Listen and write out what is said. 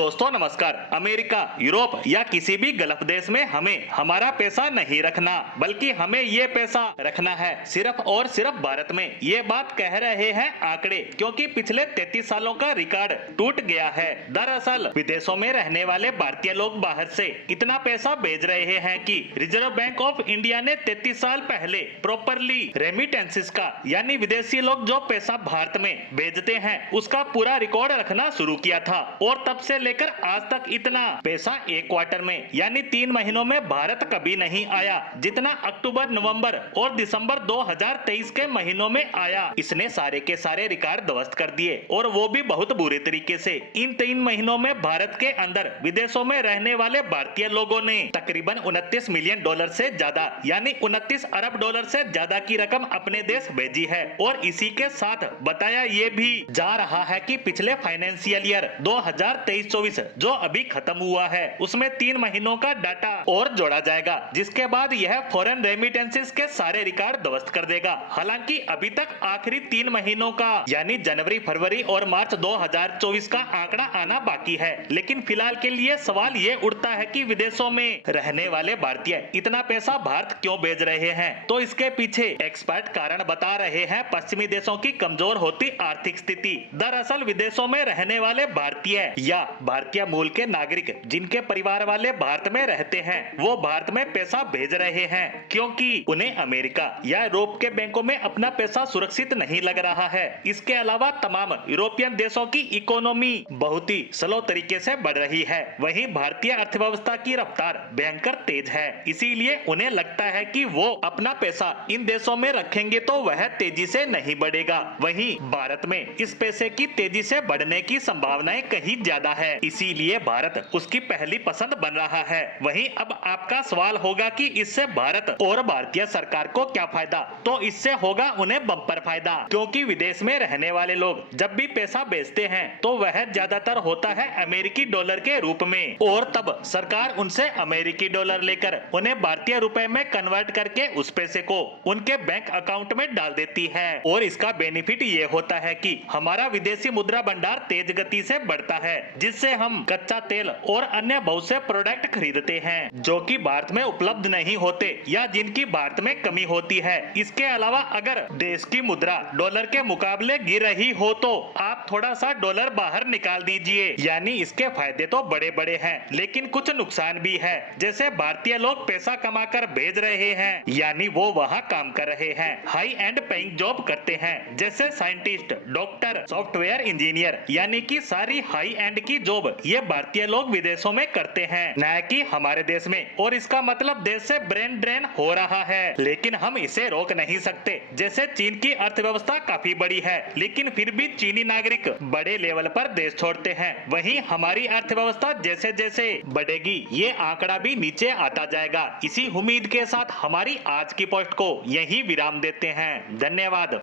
दोस्तों नमस्कार। America, Europe या किसी भी गल्फ देश में हमें हमारा पैसा नहीं रखना, बल्कि हमें ये पैसा रखना है सिर्फ और सिर्फ भारत में। ये बात कह रहे हैं आंकड़े, क्योंकि पिछले 33 सालों का रिकॉर्ड टूट गया है। दरअसल विदेशों में रहने वाले भारतीय लोग बाहर से इतना पैसा भेज रहे हैं कि रिजर्व बैंक ऑफ इंडिया ने 33 साल पहले प्रॉपरली रेमिटेंसेस का, यानी विदेशी लोग जो पैसा भारत में भेजते हैं, उसका पूरा रिकॉर्ड रखना शुरू किया था। और तब से लेकर आज तक इतना पैसा एक क्वार्टर में, यानी 3 महीनों में भारत कभी नहीं आया, जितना अक्टूबर, नवंबर और दिसंबर 2023 के महीनों में आया। इसने सारे के सारे रिकॉर्ड ध्वस्त कर दिए, और वो भी बहुत बुरे तरीके से। इन 3 महीनों में भारत के अंदर विदेशों में रहने वाले भारतीय लोगों ने तकरीबन 29 मिलियन डॉलर से ज्यादा, यानी 29 अरब डॉलर से ज्यादा की रकम अपने देश भेजी है। और इसी के साथ बताया ये भी जा रहा है कि पिछले फाइनेंशियल ईयर 2023-24 जो अभी खत्म हुआ है, उसमें 3 महीनों का डाटा और जोड़ा जाएगा, जिसके बाद यह फॉरेन रेमिटेंसेस के सारे रिकॉर्ड ध्वस्त कर देगा। हालांकि अभी तक आखिरी 3 महीनों का, यानी जनवरी, फरवरी और मार्च 2024 का आंकड़ा आना बाकी है। लेकिन फिलहाल के लिए सवाल ये उठता है कि विदेशों में रहने वाले भारतीय इतना पैसा भारत क्यों भेज रहे हैं? तो इसके पीछे एक्सपर्ट कारण बता रहे हैं पश्चिमी देशों की कमजोर होती आर्थिक स्थिति। दरअसल विदेशों में रहने वाले भारतीय या भारतीय मूल के नागरिक जिनके परिवार वाले भारत में रहते हैं, वो भारत में पैसा भेज रहे हैं, क्योंकि उन्हें अमेरिका या यूरोप के बैंकों में अपना पैसा सुरक्षित नहीं लग रहा है। इसके अलावा तमाम यूरोपियन देशों की इकोनॉमी बहुत ही स्लो तरीके से बढ़ रही है। वहीं भारतीय अर्थव्यवस्था की रफ्तार भयंकर तेज है, इसीलिए उन्हें लगता है कि वो अपना पैसा इन देशों में रखेंगे तो वह तेजी से नहीं बढ़ेगा। वहीं भारत में इस पैसे की तेजी से बढ़ने की संभावनाएं कहीं ज्यादा है, इसीलिए भारत उसकी पहली पसंद बन रहा है। वहीं अब आपका सवाल होगा कि इससे भारत और भारतीय सरकार को क्या फायदा? तो इससे होगा उन्हें बम्पर फायदा, क्योंकि विदेश में रहने वाले लोग जब भी पैसा भेजते हैं तो वह ज्यादातर होता है अमेरिकी डॉलर के रूप में, और तब सरकार उनसे अमेरिकी डॉलर लेकर उन्हें भारतीय रुपए में कन्वर्ट करके उस पैसे को उनके बैंक अकाउंट में डाल देती है। और इसका बेनिफिट ये होता है कि हमारा विदेशी मुद्रा भंडार तेज गति से बढ़ता है, जिससे हम कच्चा तेल और अन्य बहुत से प्रोडक्ट खरीदते हैं जो कि भारत में उपलब्ध नहीं होते या जिनकी भारत में कमी होती है। इसके अलावा अगर देश की मुद्रा डॉलर के मुकाबले गिर रही हो तो आप थोड़ा सा डॉलर बाहर निकाल दीजिए, यानी इसके फायदे तो बड़े बड़े हैं, लेकिन कुछ नुकसान भी है। जैसे भारतीय लोग पैसा कमाकर भेज रहे हैं, यानी वो वहाँ काम कर रहे हैं, हाई एंड पेइंग जॉब करते हैं, जैसे साइंटिस्ट, डॉक्टर, सॉफ्टवेयर इंजीनियर, यानी कि सारी हाई एंड की जॉब ये भारतीय लोग विदेशों में करते हैं, न कि हमारे देश में। और इसका मतलब देश से ब्रेन ड्रेन हो रहा है, लेकिन हम इसे रोक नहीं सकते। जैसे चीन की अर्थव्यवस्था काफी बड़ी है, लेकिन फिर भी चीनी नागरिक बड़े लेवल पर देश छोड़ते हैं। वहीं हमारी अर्थव्यवस्था जैसे जैसे बढ़ेगी, ये आंकड़ा भी नीचे आता जाएगा। इसी उम्मीद के साथ हमारी आज की पोस्ट को यही विराम देते हैं। धन्यवाद।